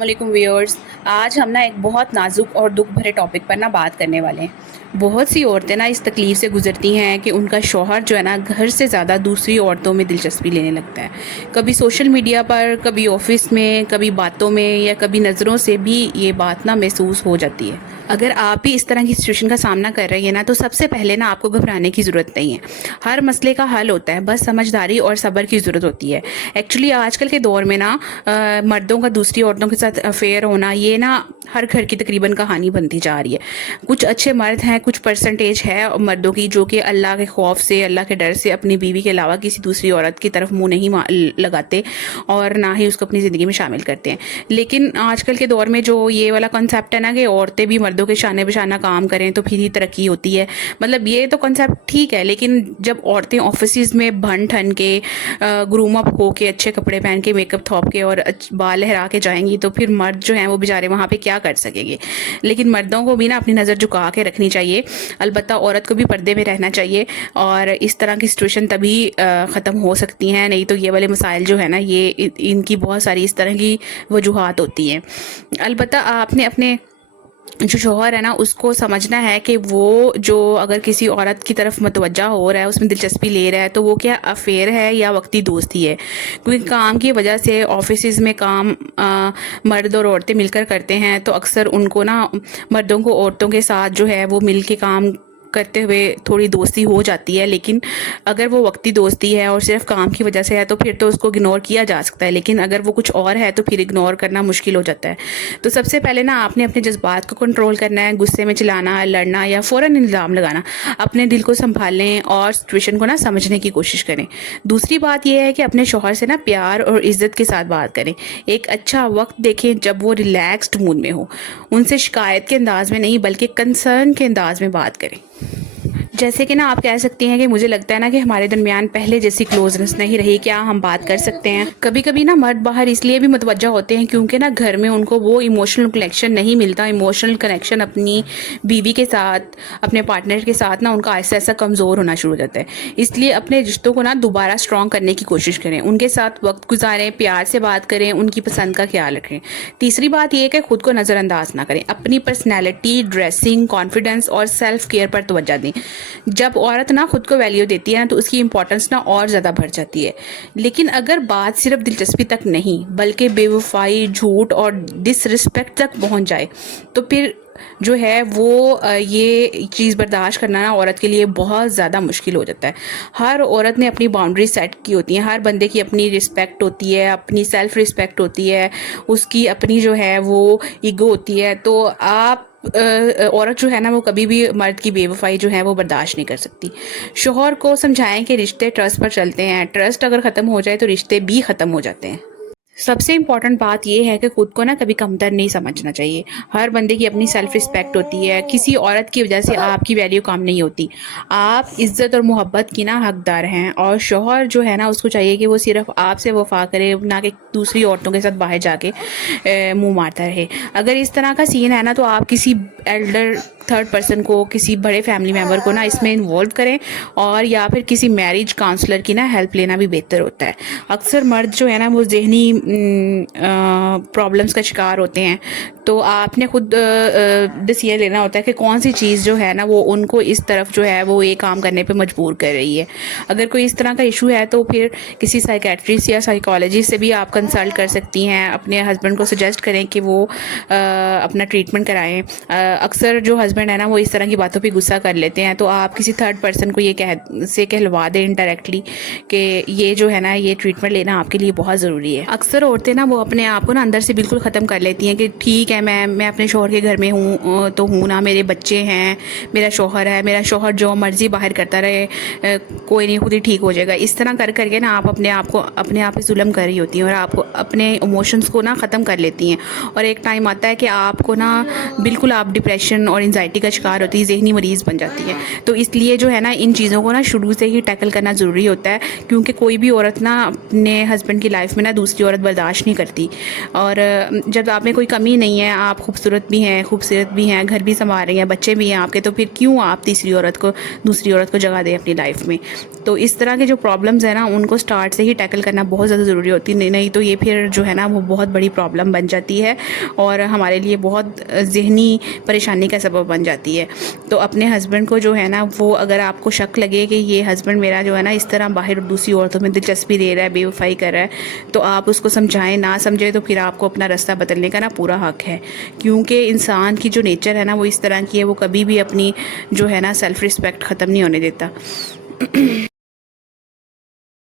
السلام علیکم ویورز. آج ہم نا ایک بہت نازک اور دکھ بھرے ٹاپک پر نا بات کرنے والے ہیں. بہت سی عورتیں نا اس تکلیف سے گزرتی ہیں کہ ان کا شوہر جو ہے نا گھر سے زیادہ دوسری عورتوں میں دلچسپی لینے لگتا ہے. کبھی سوشل میڈیا پر، کبھی آفس میں، کبھی باتوں میں یا کبھی نظروں سے بھی یہ بات نا محسوس ہو جاتی ہے. اگر آپ بھی اس طرح کی سچویشن کا سامنا کر رہے ہیں نا تو سب سے پہلے نا آپ کو گھبرانے کی ضرورت نہیں ہے. ہر مسئلے کا حل ہوتا ہے، بس سمجھداری اور صبر کی ضرورت ہوتی ہے. ایکچولی آج کل کے دور میں نا مردوں کا دوسری عورتوں کے ساتھ افیئر ہونا یہ نا ہر گھر کی تقریباً کہانی بنتی جا رہی ہے. کچھ اچھے مرد ہیں، کچھ پرسنٹیج ہے مردوں کی جو کہ اللہ کے خوف سے، اللہ کے ڈر سے اپنی بیوی کے علاوہ کسی دوسری عورت کی طرف منہ نہیں لگاتے اور نہ ہی اس کو اپنی زندگی میں شامل کرتے ہیں. لیکن آج کل کے دور میں جو یہ والا کنسیپٹ ہے نا کہ عورتیں بھی مردوں کے شانے بشانہ کام کریں تو پھر ہی ترقی ہوتی ہے، مطلب یہ تو کنسیپٹ ٹھیک ہے، لیکن جب عورتیں آفسز میں بن ٹھن کے گروم اپ ہو کے اچھے کپڑے پہن کے میک اپ تھوپ کے اور بال لہرا کے جائیں گی تو پھر مرد جو ہیں وہ بیچارے وہاں پہ کیا کر سکیں گے. لیکن مردوں کو بھی نا اپنی نظر جھکا کے رکھنی چاہیے. البتہ عورت کو بھی پردے میں رہنا چاہیے اور اس طرح کی سچویشن تبھی ختم ہو سکتی ہیں، نہیں تو یہ والے مسائل جو ہے نا یہ ان کی بہت ساری اس طرح کی وجوہات ہوتی ہیں. البتہ آپ نے اپنے جو شوہر ہے نا اس کو سمجھنا ہے کہ وہ جو اگر کسی عورت کی طرف متوجہ ہو رہا ہے، اس میں دلچسپی لے رہا ہے، تو وہ کیا افیئر ہے یا وقتی دوستی ہے. کیونکہ کام کی وجہ سے آفیسز میں کام مرد اور عورتیں مل کر کرتے ہیں تو اکثر ان کو نا مردوں کو عورتوں کے ساتھ جو ہے وہ مل کے کام کرتے ہوئے تھوڑی دوستی ہو جاتی ہے. لیکن اگر وہ وقتی دوستی ہے اور صرف کام کی وجہ سے ہے تو پھر تو اس کو اگنور کیا جا سکتا ہے، لیکن اگر وہ کچھ اور ہے تو پھر اگنور کرنا مشکل ہو جاتا ہے. تو سب سے پہلے نا آپ نے اپنے جذبات کو کنٹرول کرنا ہے. غصے میں چلانا، لڑنا یا فوراً الزام لگانا، اپنے دل کو سنبھال لیں اور سچویشن کو نا سمجھنے کی کوشش کریں. دوسری بات یہ ہے کہ اپنے شوہر سے نا پیار اور عزت کے ساتھ بات کریں. ایک اچھا وقت دیکھیں جب وہ ریلیکسڈ موڈ میں ہو. ان سے شکایت کے انداز میں نہیں بلکہ کنسرن کے انداز میں بات کریں. جیسے کہ نا آپ کہہ سکتی ہیں کہ مجھے لگتا ہے نا کہ ہمارے درمیان پہلے جیسی کلوزنس نہیں رہی، کیا ہم بات کر سکتے ہیں. کبھی کبھی نا مرد باہر اس لیے بھی متوجہ ہوتے ہیں کیونکہ نا گھر میں ان کو وہ ایموشنل کنیکشن نہیں ملتا. ایموشنل کنیکشن اپنی بیوی کے ساتھ، اپنے پارٹنر کے ساتھ نا ان کا ایسا ایسا کمزور ہونا شروع ہو جاتا ہے. اس لیے اپنے رشتوں کو نا دوبارہ اسٹرانگ کرنے کی کوشش کریں. ان کے ساتھ وقت گزاریں، پیار سے بات کریں، ان کی پسند کا خیال رکھیں. تیسری بات یہ ہے کہ خود کو نظر انداز نہ کریں. اپنی پرسنالٹی، ڈریسنگ، کانفیڈنس اور سیلف کیئر پر توجہ دیں. جب عورت نا خود کو ویلیو دیتی ہے نا تو اس کی امپورٹنس نا اور زیادہ بڑھ جاتی ہے. لیکن اگر بات صرف دلچسپی تک نہیں بلکہ بے وفائی، جھوٹ اور ڈس رسپیکٹ تک پہنچ جائے تو پھر جو ہے وہ یہ چیز برداشت کرنا نا عورت کے لیے بہت زیادہ مشکل ہو جاتا ہے. ہر عورت نے اپنی باؤنڈری سیٹ کی ہوتی ہیں. ہر بندے کی اپنی رسپیکٹ ہوتی ہے، اپنی سیلف رسپیکٹ ہوتی ہے، اس کی اپنی جو ہے وہ ایگو ہوتی ہے. تو آپ عورت جو ہے نا وہ کبھی بھی مرد کی بے وفائی جو ہے وہ برداشت نہیں کر سکتی. شوہر کو سمجھائیں کہ رشتے ٹرسٹ پر چلتے ہیں. ٹرسٹ اگر ختم ہو جائے تو رشتے بھی ختم ہو جاتے ہیں. سب سے امپورٹنٹ بات یہ ہے کہ خود کو نا کبھی کمتر نہیں سمجھنا چاہیے. ہر بندے کی اپنی سیلف رسپیکٹ ہوتی ہے. کسی عورت کی وجہ سے آپ کی ویلیو کم نہیں ہوتی. آپ عزت اور محبت کی نا حقدار ہیں اور شوہر جو ہے نا اس کو چاہیے کہ وہ صرف آپ سے وفا کرے، نہ کہ دوسری عورتوں کے ساتھ باہر جا کے منہ مارتا رہے. اگر اس طرح کا سین ہے نا تو آپ کسی ایلڈر تھرڈ پرسن کو، کسی بڑے فیملی ممبر کو نا اس میں انوالو کریں اور یا پھر کسی میرج کاؤنسلر کی نا ہیلپ لینا بھی بہتر ہوتا ہے. اکثر مرد جو ہے نا وہ ذہنی پرابلمس کا شکار ہوتے ہیں تو آپ نے خود ڈیسیژن لینا ہوتا ہے کہ کون سی چیز جو ہے نا وہ ان کو اس طرف جو ہے وہ یہ کام کرنے پہ مجبور کر رہی ہے. اگر کوئی اس طرح کا ایشو ہے تو پھر کسی سائیکیٹرسٹ یا سائیکالوجسٹ سے بھی آپ کنسلٹ کر سکتی ہیں. اپنے ہسبینڈ کو سجیسٹ کریں کہ وہ اپنا ٹریٹمنٹ کرائیں. اکثر جو ہسبینڈ ہے نا وہ اس طرح کی باتوں پہ غصہ کر لیتے ہیں تو آپ کسی تھرڈ پرسن کو یہ کہلوا دیں انڈائریکٹلی کہ یہ جو ہے نا یہ ٹریٹمنٹ لینا آپ کے لیے بہت ضروری ہے. اکثر عورتیں نا وہ اپنے آپ کو نا اندر سے بالکل ختم کر لیتی ہیں کہ ٹھیک ہے میں اپنے شوہر کے گھر میں ہوں تو ہوں نا، میرے بچے ہیں، میرا شوہر ہے، میرا شوہر جو مرضی باہر کرتا رہے، کوئی نہیں، خود ہی ٹھیک ہو جائے گا. اس طرح کر کے نا آپ اپنے آپ پہ ظلم کر رہی ہوتی ہیں اور آپ کو اپنے ایموشنس کو نا ختم کر لیتی ہیں. اور ایک ٹائم آتا ہے کہ آپ کو نا بالکل آپ ڈپریشن اور انگزائٹی کا شکار ہوتی ہے, ذہنی مریض بن جاتی ہے. تو اس لیے جو ہے نا ان چیزوں کو نا شروع سے ہی ٹیکل کرنا ضروری ہوتا ہے, کیونکہ کوئی بھی عورت نا اپنے ہسبینڈ کی لائف میں نا دوسری عورت برداشت نہیں کرتی. اور جب آپ میں کوئی کمی نہیں ہے, آپ خوبصورت بھی ہیں, خوبصورت بھی ہیں, گھر بھی سنبھال رہی ہیں, بچے بھی ہیں آپ کے, تو پھر کیوں آپ دوسری عورت کو جگہ دیں اپنی لائف میں. تو اس طرح کے جو پرابلمز ہیں نا ان کو سٹارٹ سے ہی ٹیکل کرنا بہت زیادہ ضروری ہوتی ہے, نہیں تو یہ پھر جو ہے نا وہ بہت بڑی پرابلم بن جاتی ہے اور ہمارے لیے بہت ذہنی پریشانی کا سبب بن جاتی ہے. تو اپنے ہسبینڈ کو جو ہے نا وہ اگر آپ کو شک لگے کہ یہ ہسبینڈ میرا جو ہے نا اس طرح باہر دوسری عورتوں میں دلچسپی لے رہا ہے, بے وفائی کر رہا ہے, تو آپ اس کو سمجھائیں, نہ سمجھیں تو پھر آپ کو اپنا راستہ بدلنے کا نا پورا حق ہے. کیونکہ انسان کی جو نیچر ہے نا وہ اس طرح کی ہے, وہ کبھی بھی اپنی جو ہے نا سیلف رسپیکٹ ختم نہیں ہونے دیتا.